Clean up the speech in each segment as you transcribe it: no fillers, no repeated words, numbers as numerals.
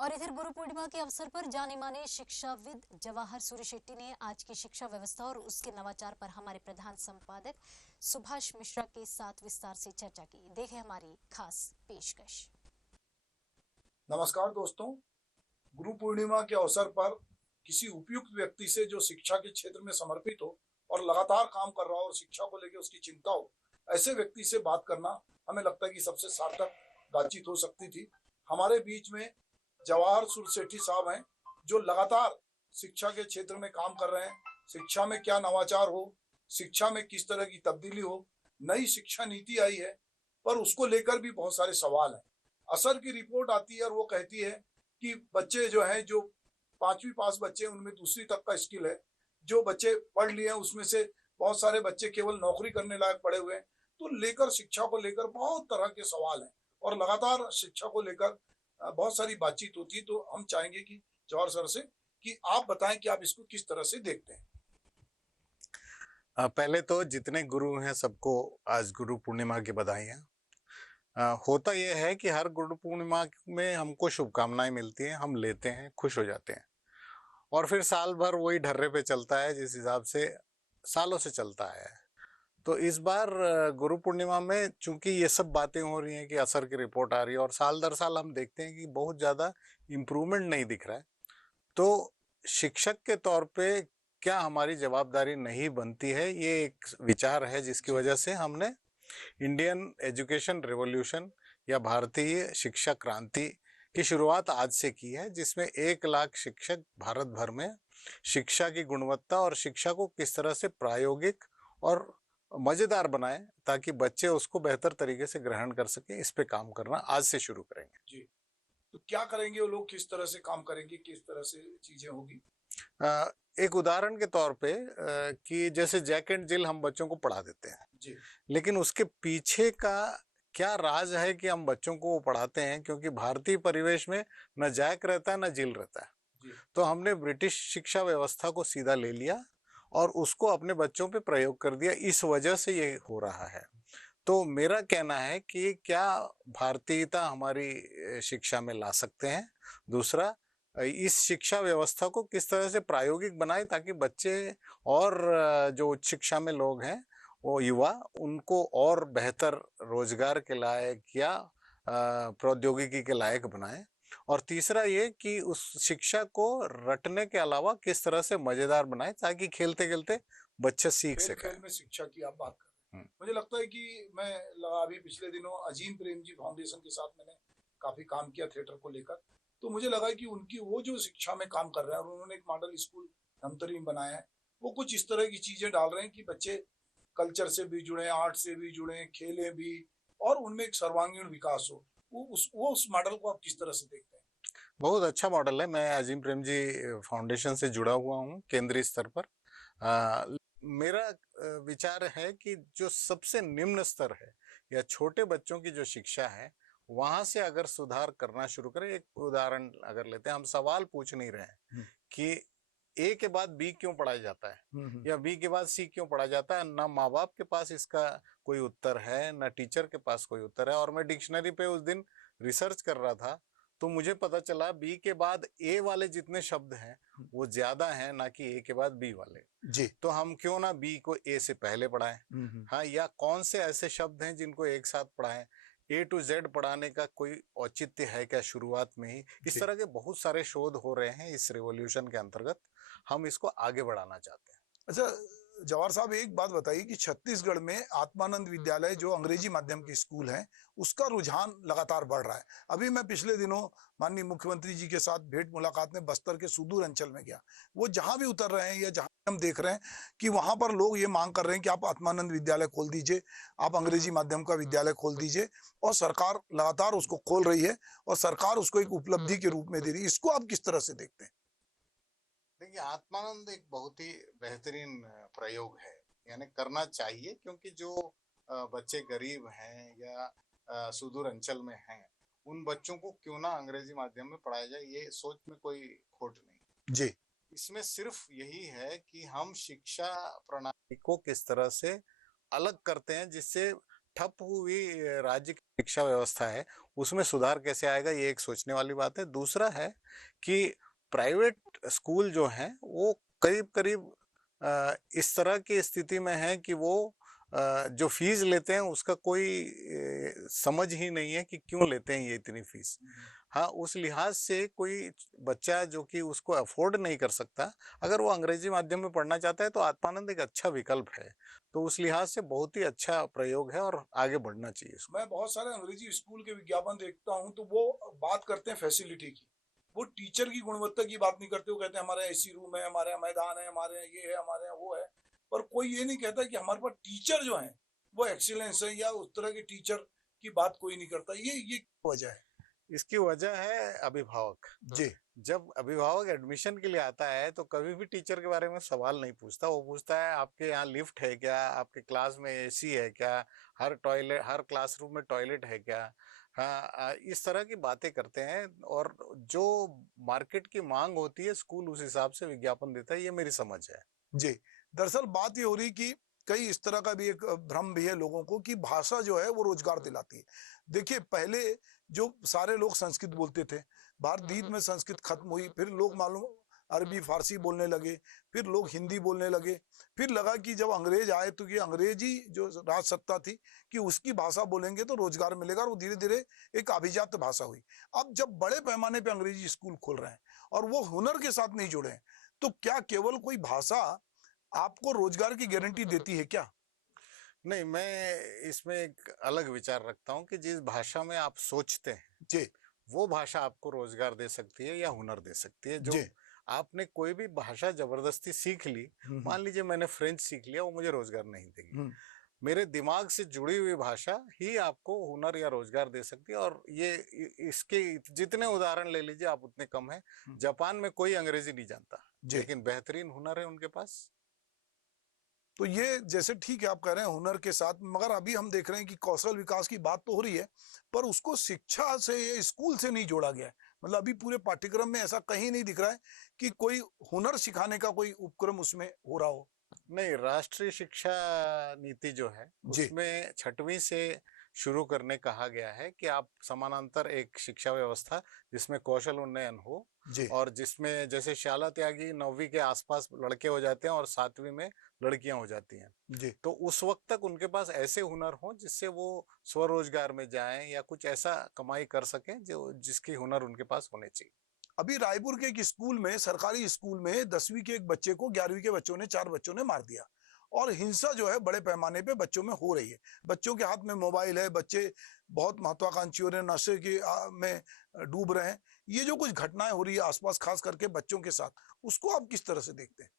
और इधर गुरु पूर्णिमा के अवसर पर जाने माने शिक्षाविद जवाहर सूर्य शेट्टी ने आज की शिक्षा व्यवस्था और उसके नवाचार पर हमारे प्रधान संपादक सुभाष मिश्रा के साथ विस्तार से चर्चा की। देखें हमारी खास पेशकश। नमस्कार दोस्तों, गुरु पूर्णिमा के अवसर पर किसी उपयुक्त व्यक्ति से जो शिक्षा के क्षेत्र में समर्पित हो और लगातार काम कर रहा हो और शिक्षा को लेकर उसकी चिंता हो, ऐसे व्यक्ति से बात करना हमें लगता है कि सबसे सार्थक बातचीत हो सकती थी। हमारे बीच में जवाहर सूर्य शेट्टी साहब हैं, जो लगातार शिक्षा के क्षेत्र में काम कर रहे हैं। शिक्षा में क्या नवाचार हो, शिक्षा में किस तरह की तब्दीली हो, नई शिक्षा नीति आई है, पर उसको लेकर भी बहुत सारे सवाल हैं। असर की रिपोर्ट आती है और वो कहती है कि बच्चे जो हैं, जो 5वीं पास बच्चे हैं, उनमें दूसरी तक का स्किल है। जो बच्चे पढ़ लिए हैं उसमें से बहुत सारे बच्चे केवल नौकरी करने लायक पड़े हुए हैं। तो लेकर शिक्षा को लेकर बहुत तरह के सवाल हैं और लगातार शिक्षा को लेकर बहुत सारी बातचीत होती है। तो हम चाहेंगे कि जवाहर सर से कि आप बताएं कि आप इसको किस तरह से देखते हैं। पहले तो जितने गुरु हैं सबको आज गुरु पूर्णिमा की बधाइयाँ। होता यह है कि हर गुरु पूर्णिमा में हमको शुभकामनाएं मिलती हैं, हम लेते हैं, खुश हो जाते हैं और फिर साल भर वही ढर्रे पे चलता है जिस हिसाब से सालों से चलता है। तो इस बार गुरु पूर्णिमा में चूंकि ये सब बातें हो रही हैं कि असर की रिपोर्ट आ रही है और साल दर साल हम देखते हैं कि बहुत ज़्यादा इम्प्रूवमेंट नहीं दिख रहा है, तो शिक्षक के तौर पे क्या हमारी जवाबदारी नहीं बनती है, ये एक विचार है जिसकी वजह से हमने इंडियन एजुकेशन रिवॉल्यूशन या भारतीय शिक्षा क्रांति की शुरुआत आज से की है, जिसमें 1 लाख शिक्षक भारत भर में शिक्षा की गुणवत्ता और शिक्षा को किस तरह से प्रायोगिक और मजेदार बनाए ताकि बच्चे उसको बेहतर तरीके से ग्रहण कर सके, इस पे काम करना आज से शुरू करेंगे। जी, तो क्या करेंगे वो लोग, किस तरह से काम करेंगे, किस तरह से चीजें होगी? एक उदाहरण के तौर पे कि जैसे जैक एंड जिल हम बच्चों को पढ़ा देते हैं जी, लेकिन उसके पीछे का क्या राज है कि हम बच्चों को वो पढ़ाते हैं, क्योंकि भारतीय परिवेश में न जैक रहता है न जिल रहता है। जी, तो हमने ब्रिटिश शिक्षा व्यवस्था को सीधा ले लिया और उसको अपने बच्चों पे प्रयोग कर दिया, इस वजह से ये हो रहा है। तो मेरा कहना है कि क्या भारतीयता हमारी शिक्षा में ला सकते हैं। दूसरा, इस शिक्षा व्यवस्था को किस तरह से प्रायोगिक बनाए ताकि बच्चे और जो उच्च शिक्षा में लोग हैं, वो युवा, उनको और बेहतर रोजगार के लायक या प्रौद्योगिकी के लायक बनाए। और तीसरा ये कि उस शिक्षा को रटने के अलावा किस तरह से मजेदार बनाए ताकि खेलते खेलते बच्चे सीख खेल सके। खेल में शिक्षा की आप बात कर रहे हैं। मुझे लगता है कि मैं अभी पिछले दिनों अजीम प्रेमजी फाउंडेशन के साथ मैंने काफी काम किया थिएटर को लेकर। तो मुझे लगा कि उनकी वो जो शिक्षा में काम कर रहे हैं और उन्होंने एक मॉडल स्कूल धमतरी में बनाया है, वो कुछ इस तरह की चीजें डाल रहे हैं कि बच्चे कल्चर से भी जुड़े, आर्ट से भी जुड़े, खेले भी और उनमें एक सर्वांगीण विकास हो। वो उस मॉडल को आप किस तरह से देखते हैं? बहुत अच्छा मॉडल है। मैं अजीम प्रेमजी फाउंडेशन से जुड़ा हुआ हूँ केंद्रीय स्तर पर। मेरा विचार है कि जो सबसे निम्न स्तर है या छोटे बच्चों की जो शिक्षा है, वहां से अगर सुधार करना शुरू करें। एक उदाहरण अगर लेते हैं, हम सवाल पूछ नहीं रहे हैं कि ए के बाद बी क्यों पढ़ाया जाता है या बी के बाद सी क्यों पढ़ाया जाता है। ना माँ बाप के पास इसका कोई उत्तर है, ना टीचर के पास कोई उत्तर है। और मैं डिक्शनरी पे उस दिन रिसर्च कर रहा था तो मुझे पता चला बी के बाद ए वाले जितने शब्द हैं वो ज्यादा हैं ना कि ए के बाद बी वाले। जी, तो हम क्यों ना बी को ए से पहले पढ़ाएं। हाँ, या कौन से ऐसे शब्द हैं जिनको एक साथ पढ़ाएं। ए टू जेड पढ़ाने का कोई औचित्य है क्या शुरुआत में ही? इस तरह के बहुत सारे शोध हो रहे हैं इस रिवॉल्यूशन के अंतर्गत। हम इसको आगे बढ़ाना चाहते हैं। अच्छा जवाहर साहब, एक बात बताइए कि छत्तीसगढ़ में आत्मानंद विद्यालय जो अंग्रेजी माध्यम के स्कूल हैं, उसका रुझान लगातार बढ़ रहा है। अभी मैं पिछले दिनों माननीय मुख्यमंत्री जी के साथ भेंट मुलाकात में बस्तर के सुदूर अंचल में गया। वो जहां भी उतर रहे हैं या जहां हम देख रहे हैं कि वहां पर लोग ये मांग कर रहे हैं कि आप आत्मानंद विद्यालय खोल दीजिए, आप अंग्रेजी माध्यम का विद्यालय खोल दीजिए। और सरकार लगातार उसको खोल रही है और सरकार उसको एक उपलब्धि के रूप में दे रही है। इसको आप किस तरह से देखते हैं? देखिए, आत्मानंद एक बहुत ही बेहतरीन प्रयोग है, यानी करना चाहिए, क्योंकि जो बच्चे गरीब हैं या सुदूर अंचल में हैं, उन बच्चों को क्यों ना अंग्रेजी माध्यम में पढ़ाया जाए, ये सोच में कोई खोट नहीं। जी, इसमें सिर्फ यही है कि हम शिक्षा प्रणाली को किस तरह से अलग करते हैं जिससे ठप हुई राज्य की शिक्षा व्यवस्था है उसमें सुधार कैसे आएगा, ये एक सोचने वाली बात है। दूसरा है कि प्राइवेट स्कूल जो हैं वो करीब करीब इस तरह की स्थिति में है कि वो जो फीस लेते हैं उसका कोई समझ ही नहीं है कि क्यों लेते हैं ये इतनी फीस। हाँ, उस लिहाज से कोई बच्चा जो कि उसको अफोर्ड नहीं कर सकता, अगर वो अंग्रेजी माध्यम में पढ़ना चाहता है तो आत्मानंद एक अच्छा विकल्प है। तो उस लिहाज से बहुत ही अच्छा प्रयोग है और आगे बढ़ना चाहिए इसको। मैं बहुत सारे अंग्रेजी स्कूल के विज्ञापन देखता हूँ तो वो बात करते हैं फैसिलिटी की, वो टीचर की गुणवत्ता की बात नहीं करते। वो कहते हैं हमारे यहाँ एसी रूम है, हमारे यहाँ मैदान है, हमारे यहाँ ये है, हमारे यहाँ वो है, पर कोई ये नहीं कहता कि हमारे पास टीचर जो है वो एक्सीलेंस है, या उस तरह के टीचर की बात कोई नहीं करता। ये वजह है। इसकी वजह है अभिभावक। जी। जब अभिभावक एडमिशन के लिए आता है तो कभी भी टीचर के बारे में सवाल नहीं पूछता। वो पूछता है आपके यहाँ लिफ्ट है क्या, आपके क्लास में एसी है क्या, हर क्लासरूम में टॉयलेट है क्या। हाँ, इस तरह की बातें करते हैं और जो मार्केट की मांग होती है स्कूल उस हिसाब से विज्ञापन देता है, ये मेरी समझ है। जी, दरअसल बात ये हो रही कि कई इस तरह का भी एक भ्रम भी है लोगों को कि भाषा जो है वो रोजगार दिलाती है। देखिए, पहले जो सारे लोग संस्कृत बोलते थे, भारत में संस्कृत खत्म हुई, फिर लोग मालूम अरबी फारसी बोलने लगे, फिर लोग हिंदी बोलने लगे, फिर लगा कि जब अंग्रेज आए तो ये अंग्रेजी जो राज सत्ता थी कि उसकी भाषा बोलेंगे तो रोजगार मिलेगा, और वो धीरे धीरे एक अभिजात भाषा हुई। अब जब बड़े पैमाने पे अंग्रेजी स्कूल खोल रहे हैं और वो हुनर के साथ नहीं जुड़े हैं, तो क्या केवल कोई भाषा आपको रोजगार की गारंटी देती है क्या? नहीं, मैं इसमें एक अलग विचार रखता हूँ कि जिस भाषा में आप सोचते हैं जी। वो भाषा आपको रोजगार दे सकती है या हुनर दे सकती है। जो जी। आपने कोई भी भाषा जबरदस्ती सीख ली, मान लीजिए मैंने फ्रेंच सीख लिया, वो मुझे रोजगार नहीं देगी। मेरे दिमाग से जुड़ी हुई भाषा ही आपको हुनर या रोजगार दे सकती है। और ये इसके जितने उदाहरण ले लीजिए आप उतने कम है। जापान में कोई अंग्रेजी नहीं जानता, लेकिन बेहतरीन हुनर है उनके पास। तो ये जैसे ठीक है आप कह रहे हैं हुनर के साथ, मगर अभी हम देख रहे हैं कि कौशल विकास की बात तो हो रही है, पर उसको शिक्षा से या स्कूल से नहीं जोड़ा गया है। मतलब अभी पूरे पाठ्यक्रम में ऐसा कहीं नहीं दिख रहा है कि कोई हुनर सिखाने का कोई उपक्रम उसमें हो रहा हो। नहीं, राष्ट्रीय शिक्षा नीति जो है उसमें 6वीं से शुरू करने कहा गया है कि आप समानांतर एक शिक्षा व्यवस्था जिसमें कौशल उन्नयन हो, और जिसमें जैसे शाला त्यागी 9वीं के आसपास लड़के हो जाते हैं और 7वीं में लड़कियां हो जाती हैं, तो उस वक्त तक उनके पास ऐसे हुनर हो जिससे वो स्वरोजगार में जाएं या कुछ ऐसा कमाई कर सकें जो जिसकी हुनर उनके पास होने चाहिए। अभी रायपुर के एक स्कूल में, सरकारी स्कूल में 10वीं के एक बच्चे को 11वीं के बच्चों ने, 4 बच्चों ने मार दिया, और हिंसा जो है बड़े पैमाने पे बच्चों में हो रही है। बच्चों के हाथ में मोबाइल है, बच्चे बहुत महत्वाकांक्षी हो रहे हैं, नशे के में डूब रहे हैं। ये जो कुछ घटनाएं हो रही है आसपास, खास करके बच्चों के साथ, उसको आप किस तरह से देखते हैं?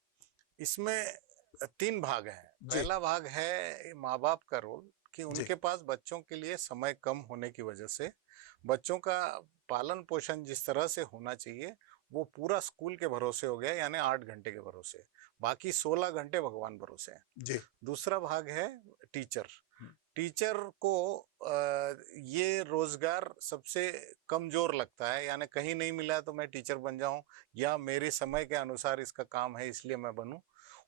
इसमें 3 भाग हैं। पहला भाग है माँ बाप का रोल, कि उनके पास बच्चों के लिए समय कम होने की वजह से बच्चों का पालन पोषण जिस तरह से होना चाहिए वो पूरा स्कूल के भरोसे हो गया, यानी 8 घंटे के भरोसे, बाकी 16 घंटे भगवान भरोसे हैं। दूसरा भाग है टीचर। टीचर को ये रोजगार सबसे कमजोर लगता है, यानी कहीं नहीं मिला तो मैं टीचर बन जाऊं, या मेरे समय के अनुसार इसका काम है इसलिए मैं बनूं।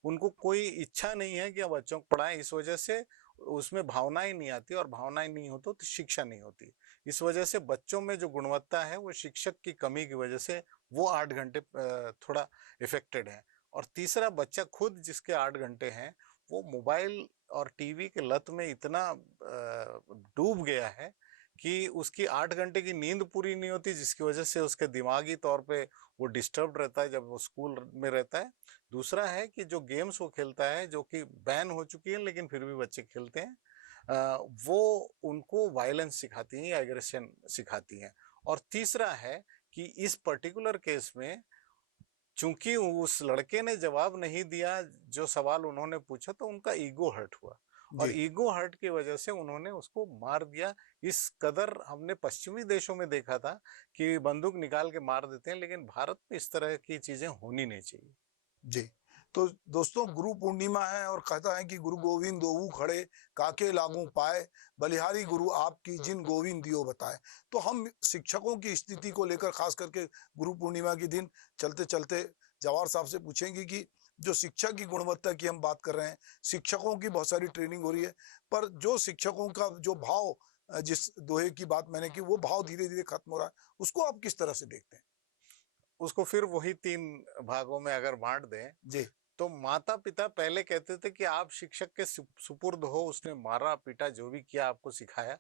उनको कोई इच्छा नहीं है कि हम बच्चों को पढ़ाएं, इस वजह से उसमें भावनाएं नहीं आती, और भावनाएं नहीं हो तो शिक्षा नहीं होती। इस वजह से बच्चों में जो गुणवत्ता है वो शिक्षक की कमी की वजह से वो 8 घंटे थोड़ा इफेक्टेड है। और तीसरा, बच्चा खुद जिसके 8 घंटे हैं वो मोबाइल और टीवी के लत में इतना डूब गया है कि उसकी 8 घंटे की नींद पूरी नहीं होती, जिसकी वजह से उसके दिमागी तौर पे वो डिस्टर्ब रहता है जब वो स्कूल में रहता है। दूसरा है कि जो गेम्स वो खेलता है जो कि बैन हो चुकी है लेकिन फिर भी बच्चे खेलते हैं, वो उनको वायलेंस सिखाती हैं, एग्रेशन सिखाती हैं। और तीसरा है कि इस पर्टिकुलर केस में चूंकि उस लड़के ने जवाब नहीं दिया जो सवाल उन्होंने पूछा, तो उनका ईगो हर्ट हुआ, और ईगो हर्ट की वजह से उन्होंने उसको मार दिया। इस कदर हमने पश्चिमी देशों में देखा था कि बंदूक निकाल के मार देते हैं, लेकिन भारत में इस तरह की चीजें होनी नहीं चाहिए। जी। तो दोस्तों, गुरु पूर्णिमा है और कहता है कि गुरु गोविंद दोऊ खड़े, काके लागू पाए, बलिहारी गुरु आपकी जिन गोविंद दियो बताए। तो हम शिक्षकों की स्थिति को लेकर, खास करके गुरु पूर्णिमा के दिन, चलते चलते जवाहर साहब से पूछेंगे कि जो शिक्षा की गुणवत्ता की हम बात कर रहे हैं, शिक्षकों की बहुत सारी ट्रेनिंग हो रही है, पर जो शिक्षकों का जो भाव, जिस दोहे की बात मैंने की, वो भाव धीरे धीरे खत्म हो रहा है, उसको आप किस तरह से देखते हैं? उसको फिर वही 3 भागों में अगर बांट दें, जी। तो माता पिता पहले कहते थे कि आप शिक्षक के सुपुर्द हो, उसने मारा पीटा जो भी किया आपको सिखाया,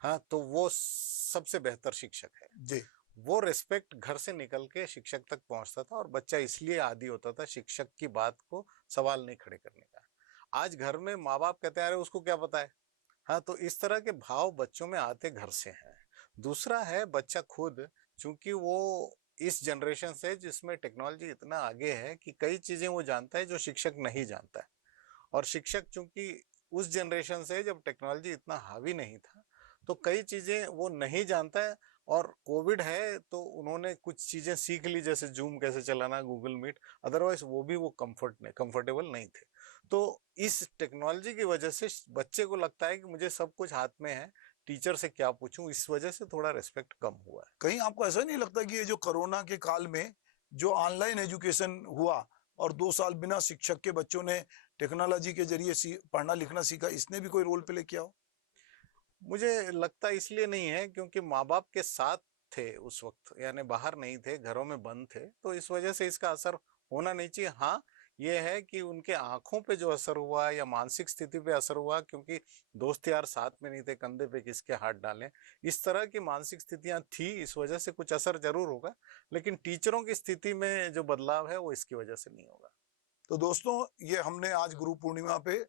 हाँ, तो वो सबसे बेहतर शिक्षक है। जी। वो रिस्पेक्ट घर से निकल के शिक्षक तक पहुंचता था और बच्चा इसलिए आदी होता था शिक्षक की बात को सवाल नहीं खड़े करने का। आज घर में माँ बाप कहते हैं अरे उसको क्या पता है, हाँ, तो इस तरह के भाव बच्चों में आते घर से हैं। दूसरा है बच्चा खुद, चूंकि वो इस जनरेशन से जिसमें टेक्नोलॉजी इतना आगे है कि कई चीजें वो जानता है जो शिक्षक नहीं जानता है। और शिक्षक चूंकि उस जनरेशन से जब टेक्नोलॉजी इतना हावी नहीं था, तो कई चीजें वो नहीं जानता है। और कोविड है तो उन्होंने कुछ चीजें सीख ली, जैसे जूम कैसे चलाना, गूगल मीट, अदरवाइज वो भी वो कंफर्टेबल नहीं थे। तो इस टेक्नोलॉजी की वजह से बच्चे को लगता है कि मुझे सब कुछ हाथ में है, टीचर से क्या पूछूं, इस वजह से थोड़ा रिस्पेक्ट कम हुआ है। कहीं आपको ऐसा नहीं लगता कि ये जो कोरोना के काल में जो ऑनलाइन एजुकेशन हुआ और 2 साल बिना शिक्षक के बच्चों ने टेक्नोलॉजी के जरिए पढ़ना लिखना सीखा, इसने भी कोई रोल प्ले किया हो? मुझे लगता इसलिए नहीं है क्योंकि माँ बाप के साथ थे उस वक्त, यानी बाहर नहीं थे, घरों में बंद थे, तो इस वजह से इसका असर होना नहीं चाहिए। हाँ, ये है कि उनके आंखों पे जो असर हुआ या मानसिक स्थिति पे असर हुआ, क्योंकि दोस्त यार साथ में नहीं थे, कंधे पे किसके हाथ डालें, इस तरह की मानसिक स्थितियां थी, इस वजह से कुछ असर जरूर होगा। लेकिन टीचरों की स्थिति में जो बदलाव है वो इसकी वजह से नहीं होगा। तो दोस्तों, ये हमने आज गुरु पूर्णिमा पे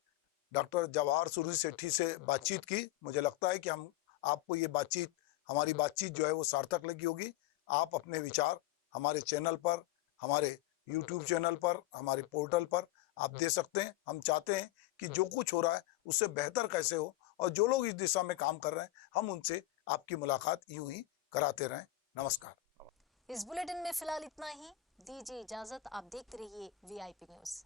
डॉक्टर जवाहर सूर्य सेठी से बातचीत की। मुझे लगता है कि हम आपको ये बातचीत, हमारी बातचीत जो है वो सार्थक लगी होगी। आप अपने विचार हमारे चैनल पर, हमारे यूट्यूब चैनल पर, हमारे पोर्टल पर आप दे सकते हैं। हम चाहते हैं कि जो कुछ हो रहा है उससे बेहतर कैसे हो, और जो लोग इस दिशा में काम कर रहे हैं, हम उनसे आपकी मुलाकात यूं ही कराते रहें। नमस्कार। इस बुलेटिन में फिलहाल इतना ही। दीजिए इजाजत। आप देखते रहिए VIP न्यूज।